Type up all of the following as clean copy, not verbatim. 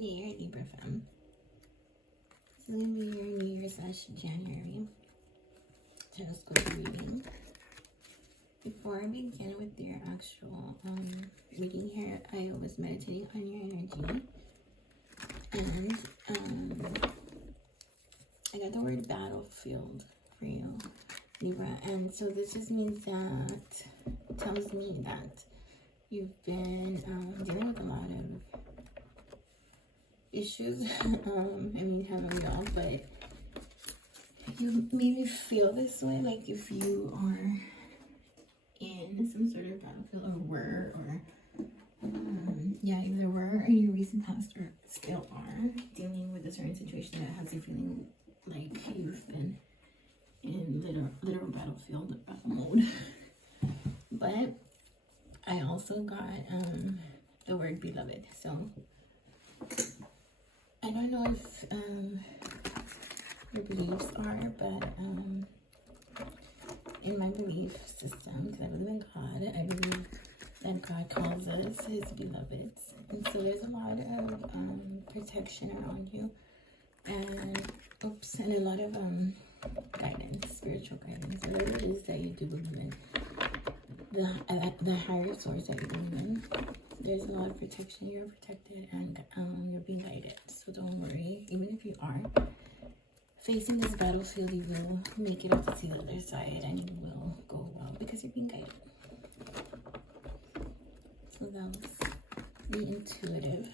Dear Libra fam, this is going to be your New Year/January horoscope reading. Before I begin with your actual reading here, I was meditating on your energy, and I got the word battlefield for you, Libra, and so this just means that, tells me that you've been dealing with a lot of issues. I mean, haven't we all? But you maybe feel this way, like if you are in some sort of battlefield, or were, or yeah, either were in your recent past or still are dealing with a certain situation that has you feeling like you've been in literal battlefield mode. But I also got the word beloved, so I don't know if your beliefs are, but in my belief system, because I believe in God, I believe that God calls us his beloveds, and so there's a lot of protection around you, and and a lot of guidance, spiritual guidance, whatever it is that you do believe in, the higher source that you believe in. There's a lot of protection. You're protected, and you're being guided, so don't worry. Even if you are facing this battlefield, you will make it up to the other side, and you will go well because you're being guided. So that was the intuitive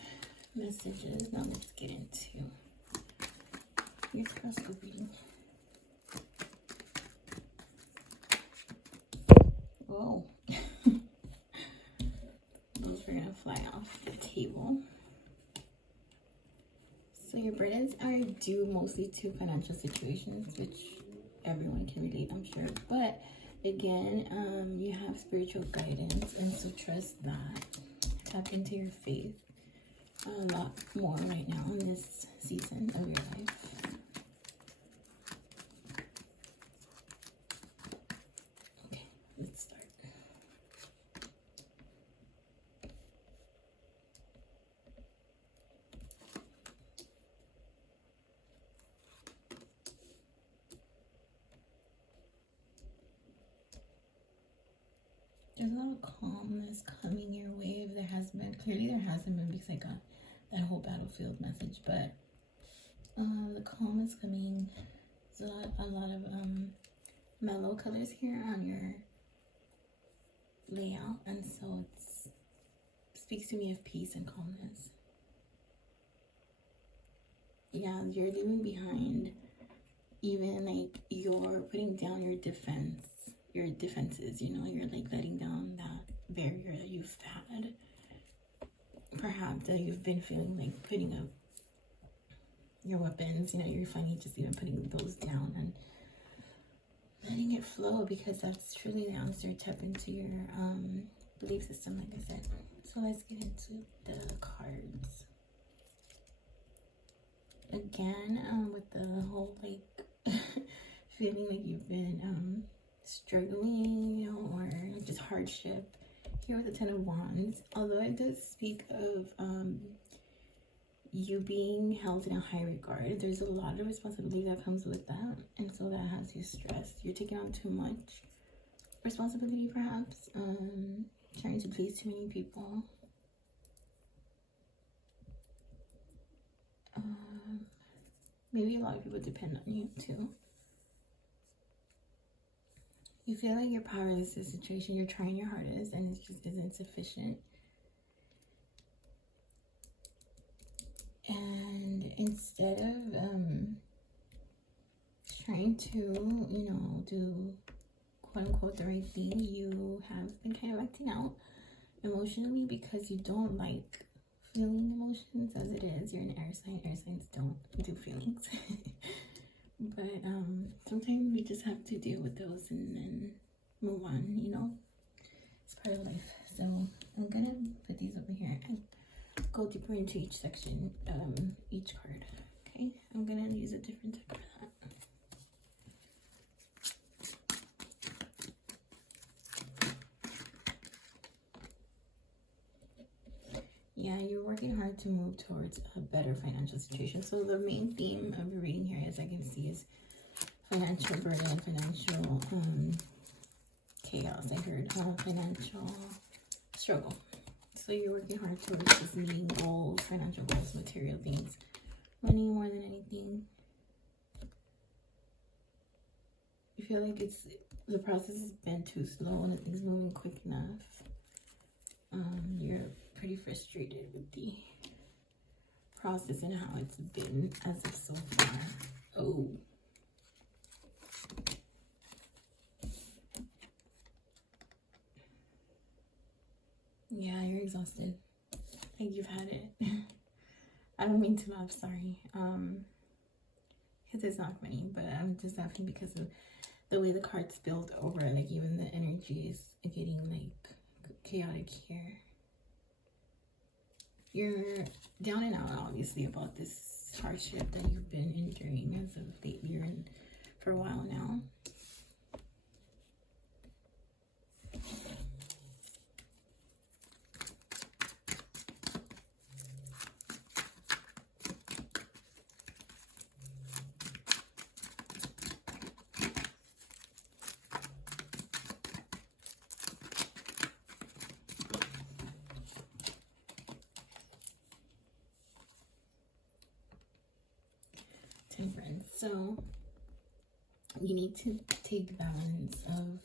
messages. Now let's get into your horoscope reading. Whoa. Those were gonna fly off the table. So your burdens are due mostly to financial situations, which everyone can relate, I'm sure. But again, you have spiritual guidance, and so trust that. Tap into your faith a lot more right now in this season of your life. Okay, let's start. There's a lot of calmness coming your way. If there has been, clearly there hasn't been, because I got that whole battlefield message, but the calm is coming. There's a lot of mellow colors here on your layout, and so it speaks to me of peace and calmness. Yeah, you're leaving behind, even like you're putting down your defenses, you know, you're like letting down that barrier that you've had, perhaps that you've been feeling like putting up your weapons, you know, you're finally just even putting those down and letting it flow, because that's truly the answer. Tap into your belief system, like I said. So let's get into the cards. Again, with the whole like feeling like you've been struggling, you know, or just hardship. Here with the 10 of Wands, although it does speak of you being held in a high regard, there's a lot of responsibility that comes with that, and so that has you stressed. You're taking on too much responsibility, perhaps, trying to please too many people. Maybe a lot of people depend on you too. You feel like you're powerless in this situation. You're trying your hardest, and it just isn't sufficient. And instead of trying to, you know, do quote unquote the right thing, you have been kind of acting out emotionally because you don't like feeling emotions as it is. You're an air sign. Air signs don't do feelings. But sometimes we just have to deal with those and then move on, you know. It's part of life. So I'm gonna put these over here and go deeper into each section, each card. Okay, I'm gonna use a different deck for that. Yeah, you're working hard to move towards a better financial situation. So the main theme of the reading here, as I can see, is financial burden, financial chaos. I heard financial struggle. So you're working hard towards just meeting goals, financial goals, material things, money more than anything. You feel like the process has been too slow and nothing's moving quick enough. You're pretty frustrated with the process and how it's been as of so far. Oh. Yeah, you're exhausted. Like you've had it. I don't mean to laugh, sorry. Because it's not funny, but I'm just laughing because of the way the cards spilled over. Like even the energy is getting like chaotic here. You're down and out, obviously, about this hardship that you've been enduring as of late. You're in for a while now. Temperance. So you need to take balance of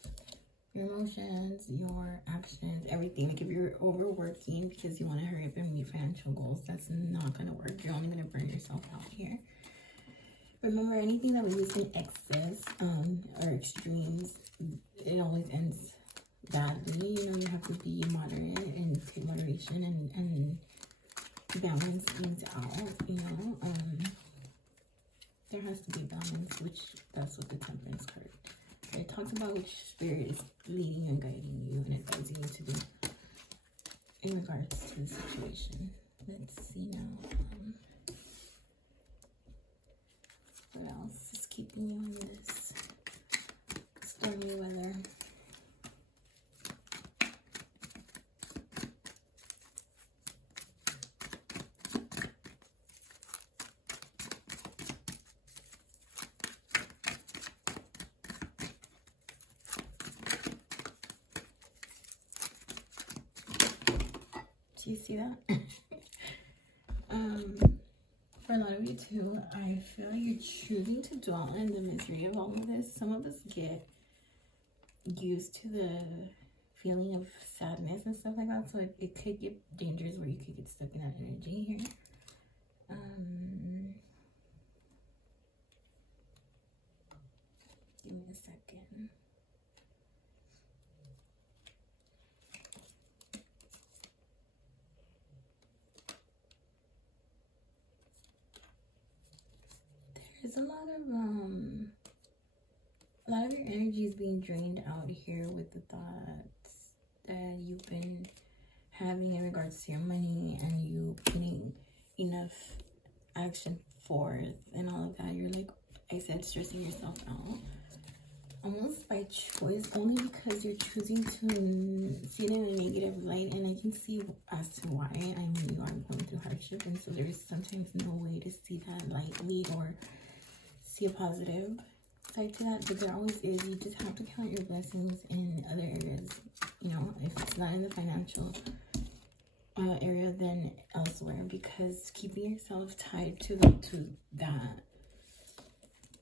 your emotions, your actions, everything. Like if you're overworking because you want to hurry up and meet financial goals, that's not going to work. You're only going to burn yourself out here. Remember, anything that we use in excess or extremes, it always ends badly. You know, you have to be moderate and take moderation and balance things out, you know. There has to be balance, which that's what the Temperance card. It talks about which spirit is leading and guiding you and advising you to do in regards to the situation. Let's see now. What else is keeping you in this stormy weather? Do you see that? For a lot of you too, I feel like you're choosing to dwell in the misery of all of this. Some of us get used to the feeling of sadness and stuff like that, so it could get dangerous where you could get stuck in that energy here. Give me a second. There's a lot of your energy is being drained out here with the thoughts that you've been having in regards to your money and you putting enough action forth and all of that. You're like I said, stressing yourself out almost by choice, only because you're choosing to see it in a negative light. And I can see as to why. I mean, you are going through hardship, and so there's sometimes no way to see that lightly or see a positive side to that, but there always is. You just have to count your blessings in other areas. You know, if it's not in the financial area, then elsewhere, because keeping yourself tied to that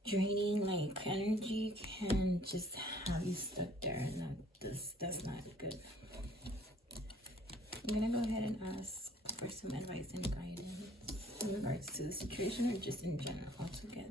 draining like energy can just have you stuck there, and that's not good. I'm gonna go ahead and ask for some advice and guidance in regards to the situation, or just in general altogether.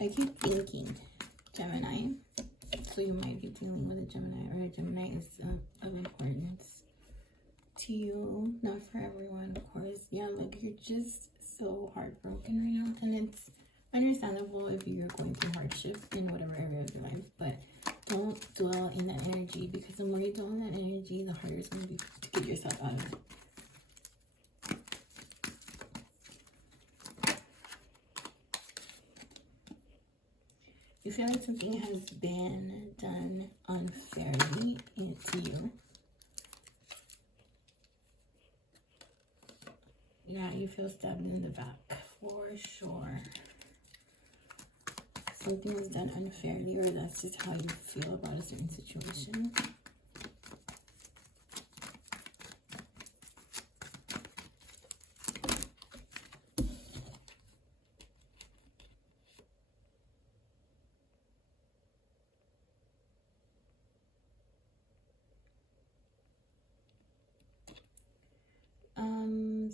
I keep thinking Gemini, so you might be dealing with a Gemini, or a Gemini is of importance to you, not for everyone, of course. Yeah, like you're just so heartbroken right now, and it's understandable if you're going through hardship in whatever area of your life, but Don't dwell in that energy, because the more you dwell in that energy, the harder it's going to be to get yourself out of it. You feel like something has been done unfairly to you. Yeah, you feel stabbed in the back for sure. Something was done unfairly, or that's just how you feel about a certain situation.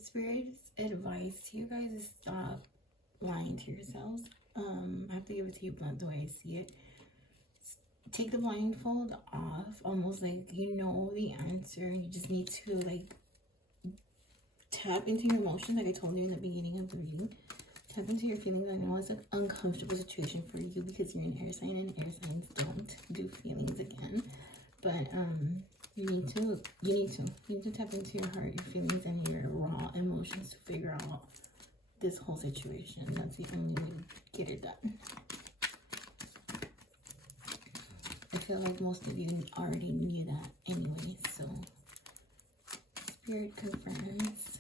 Spirit's advice to you guys is stop lying to yourselves. I have to give it to you blunt the way I see it. Take the blindfold off, almost like you know the answer. You just need to like tap into your emotions, like I told you in the beginning of the reading. Tap into your feelings. I know it's an uncomfortable situation for you because you're an air sign, and air signs don't do feelings again. But you need to tap into your heart, your feelings, and your raw emotions to figure out this whole situation. That's the only way to get it done. I feel like most of you already knew that anyway, so Spirit confirms.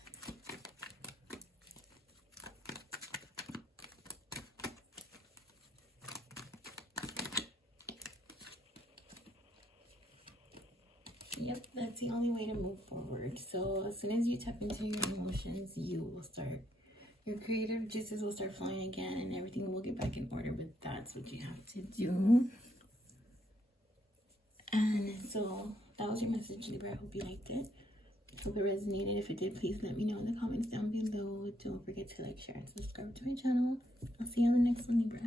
Yep, that's the only way to move forward. So as soon as you tap into your emotions, you will start, your creative juices will start flowing again, and everything will get back in order. But that's what you have to do. And so that was your message, Libra. I hope you liked it. Hope it resonated. If it did, please let me know in the comments down below. Don't forget to like, share, and subscribe to my channel. I'll see you on the next one, Libra.